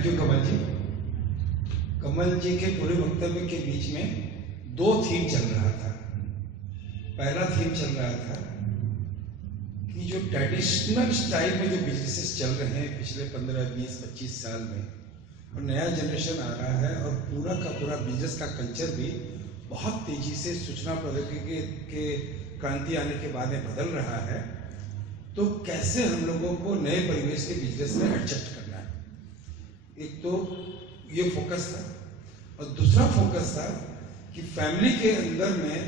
Thank you कमल जी। कमल जी के पूरे वक्तव्य के बीच में दो थीम चल रहा था। पहला थीम चल रहा था कि जो ट्रेडिशनल स्टाइल में जो बिजनेसेस चल रहे हैं पिछले 15, 20, 25 साल में, और नया जनरेशन आ रहा है और पूरा का पूरा बिजनेस का कल्चर भी बहुत तेजी से सूचना प्रौद्योगिकी के क्रांति आने के बाद में बदल रहा है। तो कैसे हम लोगों को नए परिवेश के बिजनेस में एडजस्ट करना है, एक तो ये फोकस था। और दूसरा फोकस था कि फैमिली के अंदर में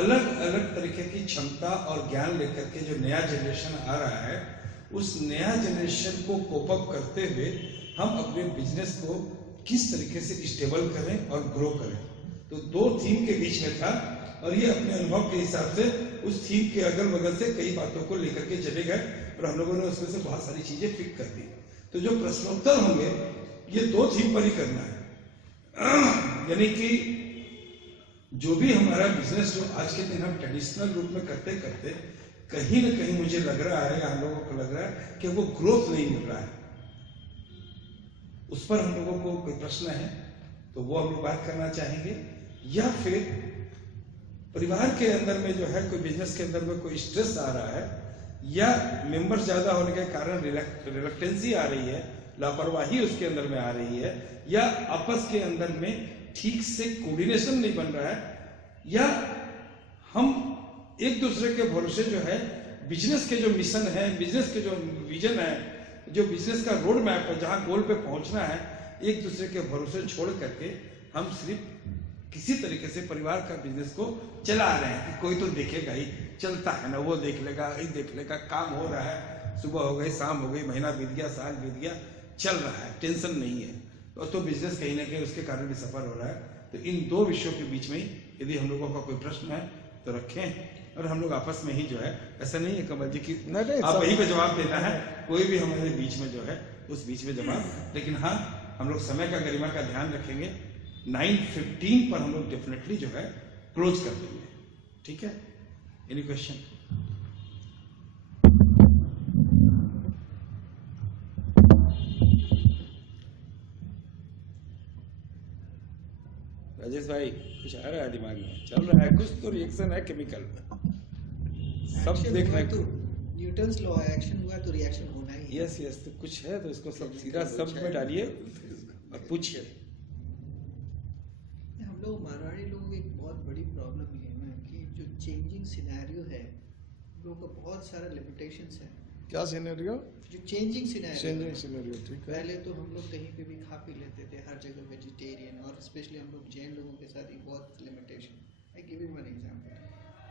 अलग अलग तरीके की क्षमता और ज्ञान लेकर के जो नया जनरेशन आ रहा है, उस नया जनरेशन को कोप अप करते हुए हम अपने बिजनेस को किस तरीके से स्टेबल करें और ग्रो करें। तो दो थीम के बीच में था, और ये अपने अनुभव के हिसाब से उस थीम के अगल बगल से कई बातों को लेकर के चले गए और हम लोगों ने उसमें से बहुत सारी चीजें पिक कर दी। तो जो प्रश्नोत्तर होंगे ये दो थीम पर ही करना है, यानी कि जो भी हमारा बिजनेस जो आज के दिन हम ट्रेडिशनल रूप में करते करते कहीं ना कहीं मुझे लग रहा है, हम लोगों को लग रहा है कि वो ग्रोथ नहीं मिल रहा है। उस पर हम लोगों को कोई प्रश्न है तो वो हम लोग बात करना चाहेंगे, या फिर परिवार के अंदर में जो है कोई बिजनेस के अंदर में कोई स्ट्रेस आ रहा है, या मेंबर्स ज्यादा होने के कारण रिलक्टेंसी आ रही है, लापरवाही उसके अंदर में आ रही है, या आपस के अंदर में ठीक से कोऑर्डिनेशन नहीं बन रहा है, या हम एक दूसरे के भरोसे जो है बिजनेस के जो मिशन है, बिजनेस के जो विजन है, जो बिजनेस का रोड मैप है, जहां गोल पे पहुंचना है, एक दूसरे के भरोसे छोड़ करके हम सिर्फ किसी तरीके से परिवार का बिजनेस को चला रहे हैं कि कोई तो देखेगा ही, चलता है ना, वो देख लेगा, ये देख लेगा, काम हो रहा है, सुबह हो गई, शाम हो गई, महीना बीत गया, साल बीत गया, चल रहा है, टेंशन नहीं है। तो बिजनेस कहीं ना कहीं उसके कारण भी सफर हो रहा है। तो इन दो विषयों के बीच में यदि हम लोगों का कोई प्रश्न है तो रखें, और हम लोग आपस में ही जो है, ऐसा नहीं है कमल जी की आप वहीं पे जवाब देना है, कोई भी हमारे बीच में जो है उस बीच में जवाब, लेकिन हाँ हम लोग समय का गरिमा का ध्यान रखेंगे। 9:15 पर हम लोग डेफिनेटली जो है क्लोज कर देंगे, ठीक है? Any question? राजेश भाई कुछ आ रहा है दिमाग में, चल रहा है कुछ तो रिएक्शन है केमिकल, सब देख रहे हैं। तो न्यूटन्स लॉ है, एक्शन हुआ तो रिएक्शन होना ही। यस यस, तो कुछ है तो इसको सब सीधा शब्द में डालिए और पूछिए। हम लोग मारवाड़ी लोग एक बहुत बड़ी प्रॉब्लम ये है ना कि जो चेंजिंग सिनेरियो है, लोगों का बहुत सारा लिमिटेशंस है। क्या सिनेरियो? जो चेंजिंग सिनेरियो, ठीक है। पहले तो हम लोग कहीं पे भी खा पी लेते थे, हर जगह वेजिटेरियन, और स्पेशली हम लोग जैन लोगों के साथ एक बहुत limitation. I give you one example.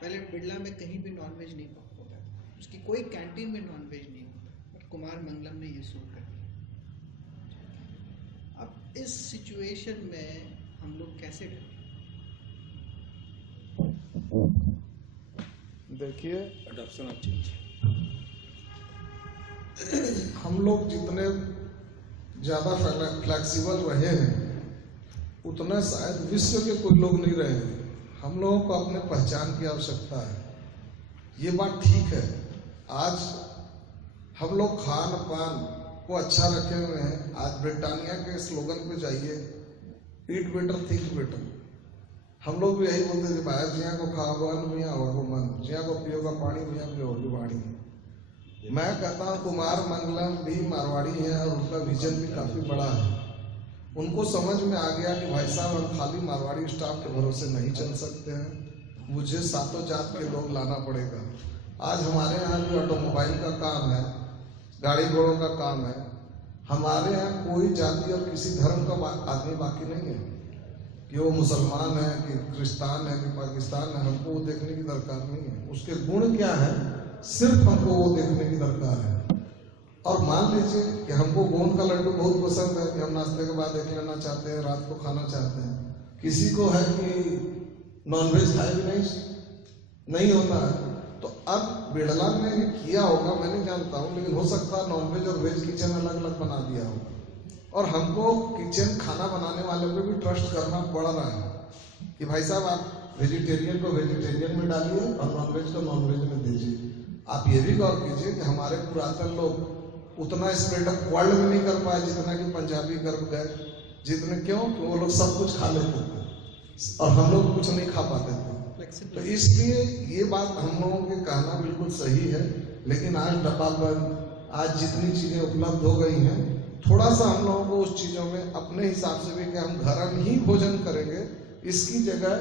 पहले बिरला में कहीं भी नॉनवेज नहीं होता था, उसकी कोई कैंटीन में नॉनवेज नहीं होता, बट कुमार मंगलम ने ये शुरू कर दिया। अब इस सिचुएशन में हम लोग कैसे करें? देखिए, अडॉप्शन ऑफ चेंज, हम लोग जितने ज़्यादा फ्लेक्सिबल रहे हैं उतने शायद विश्व के कोई लोग नहीं रहे हैं। हम लोगों को अपने पहचान की आवश्यकता है, ये बात ठीक है। आज हम लोग खान पान को अच्छा रखे हुए हैं। आज ब्रिटानिया के स्लोगन पे जाइए, ईट बेटर थिंक बेटर। हम लोग भी यही बोलते थे, भाई जिया को खाओ मियाँ हो मन, जिया को पियोगा पानी मियाँ पियोगी वाणी। मैं कहता हूँ कुमार मंगलम भी मारवाड़ी हैं और उनका विजन भी काफी बड़ा है। उनको समझ में आ गया कि भाई साहब हम खाली मारवाड़ी स्टाफ के भरोसे नहीं चल सकते हैं, मुझे सातों जात के लोग लाना पड़ेगा। आज हमारे यहाँ भी ऑटोमोबाइल का काम है, गाड़ी घोड़ों का काम है। हमारे यहाँ कोई जाति और किसी धर्म का आदमी बाकी नहीं है कि वो मुसलमान है कि क्रिस्तान है कि पाकिस्तान है। हमको वो देखने की दरकार नहीं है, उसके गुण क्या है सिर्फ हमको वो देखने की दरकार है। और मान लीजिए कि हमको गोंद का लड्डू बहुत पसंद है कि हम नाश्ते के बाद देख लेना चाहते हैं, रात को खाना चाहते हैं। किसी को है कि नॉनवेज खाए भी नहीं होता है। तो अब बिड़ला ने किया होगा, मैं नहीं जानता हूँ, लेकिन हो सकता है नॉनवेज और वेज किचन अलग अलग बना दिया हो। और हमको किचन खाना बनाने वाले पे भी ट्रस्ट करना पड़ रहा है कि भाई साहब आप वेजिटेरियन को वेजिटेरियन में डालिए और नॉनवेज को नॉनवेज में दीजिए। आप ये भी गौर कीजिए कि हमारे पुरातन लोग उतना स्प्रेड वर्ल्ड में नहीं कर पाए जितना कि पंजाबी कर गए। जितने क्यों कि वो लोग सब कुछ खा लेते थे और हम लोग कुछ नहीं खा पाते थे। तो इसलिए ये बात हम लोगों के कहना बिल्कुल सही है। लेकिन आज डब्बा बंद, आज जितनी चीजें उपलब्ध हो गई हैं, थोड़ा सा हम लोगों को उस चीजों में अपने हिसाब से भी कि हम घर में ही भोजन करेंगे, इसकी जगह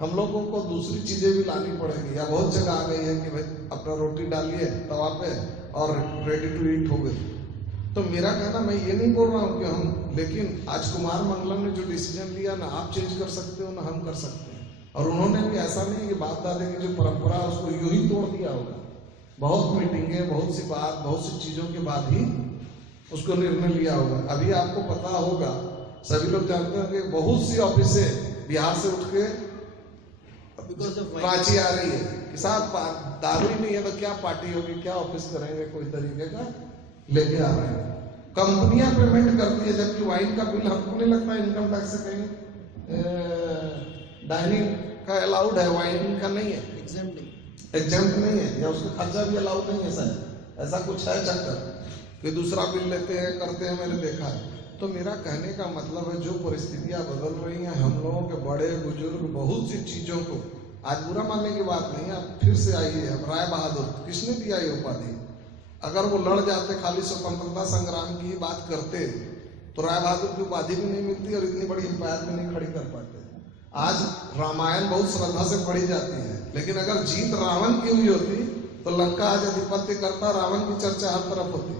हम लोगों को दूसरी चीजें भी लानी पड़ेगी। या बहुत जगह आ गई है कि भाई अपना रोटी डालिए तवा पे और रेडी टू ईट हो गई। तो मेरा कहना, मैं ये नहीं बोल रहा हूँ कि हम, लेकिन आज कुमार मंगलम ने जो डिसीजन लिया ना आप चेंज कर सकते हो ना हम कर सकते हैं। और उन्होंने भी ऐसा नहीं कि बाप दादे की जो परंपरा उसको यूं ही तोड़ दिया होगा। बहुत मीटिंगें, बहुत सी बात, बहुत सी चीजों के बाद ही उसको निर्णय लिया होगा। अभी आपको पता होगा, सभी लोग जानते हैं कि बहुत सी ऑफिसें बिहार से उठ के रांची आ रही है कि साहब दारू ही नहीं है तो क्या पार्टी होगी, क्या ऑफिस करेंगे, कोई तरीके का लेके आ रहे हैं। कंपनियां पेमेंट करती है, जबकि वाइन का बिल हमको नहीं लगता इनकम टैक्स से कहीं डाइनिंग का अलाउड है, वाइन का नहीं है, एग्जाम्प्ट नहीं है, या उसका खर्चा भी अलाउड नहीं है शायद, ऐसा कुछ है चक्कर कि दूसरा बिल लेते हैं करते हैं, मैंने देखा है। तो मेरा कहने का मतलब है जो परिस्थितियां बदल रही हैं, हम लोगों के बड़े बुजुर्ग बहुत सी चीजों को, आज बुरा मानने की बात नहीं है, आप फिर से आइए। अब राय बहादुर किसने दिया ये उपाधि? अगर वो लड़ जाते, खाली स्वतंत्रता संग्राम की बात करते, तो राय बहादुर की उपाधि भी नहीं मिलती और इतनी बड़ी एम्पायर भी नहीं खड़ी कर पाते। आज रामायण बहुत श्रद्धा से पढ़ी जाती है, लेकिन अगर जीत रावण की हुई होती तो लंका आज अधिपत्य करता, रावण की चर्चा हर तरफ होती।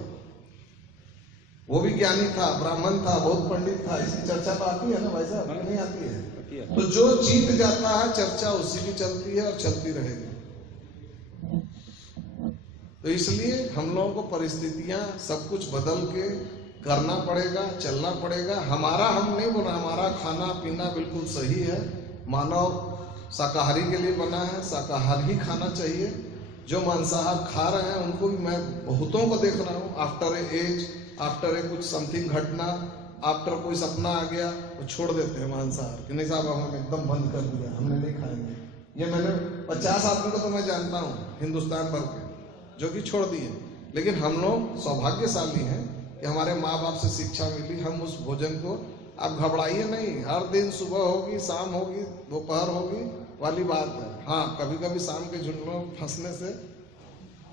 वो भी ज्ञानी था, ब्राह्मण था, बहुत पंडित था, इसकी चर्चा तो आती है ना भाई साहब, नहीं आती है? तो जो जीत जाता है चर्चा उसी की चलती है और चलती रहेगी। तो इसलिए हम लोगों को परिस्थितियां सब कुछ बदल के करना पड़ेगा, चलना पड़ेगा। हमारा, हम नहीं बोल रहे, हमारा खाना पीना बिल्कुल सही है, मानव शाकाहारी के लिए बना है, शाकाहारी ही खाना चाहिए। जो मांसाहार खा रहे हैं उनको भी मैं बहुतों को देख रहा हूँ, after a as, after a कुछ समथिंग घटना, आफ्टर कोई सपना आ गया वो छोड़ देते हैं मांसाहार कि नहीं साहब हमने एकदम बंद कर दिया, हमने नहीं खाएंगे। ये मैंने 50 आदमी को तो मैं जानता हूँ हिंदुस्तान भर के जो कि छोड़ दिए। लेकिन हम लोग सौभाग्यशाली हैं कि हमारे माँ बाप से शिक्षा मिली, हम उस भोजन को, आप घबराइए नहीं, हर दिन सुबह होगी, शाम होगी, दोपहर होगी वाली बात है। हाँ, कभी कभी शाम के झुंडों में फंसने से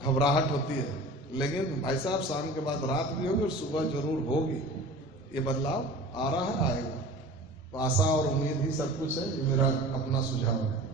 घबराहट होती है, लेकिन भाई साहब शाम के बाद रात भी होगी और सुबह जरूर होगी। ये बदलाव आ रहा है, आएगा। तो आशा और उम्मीद ही सब कुछ है, ये मेरा अपना सुझाव है।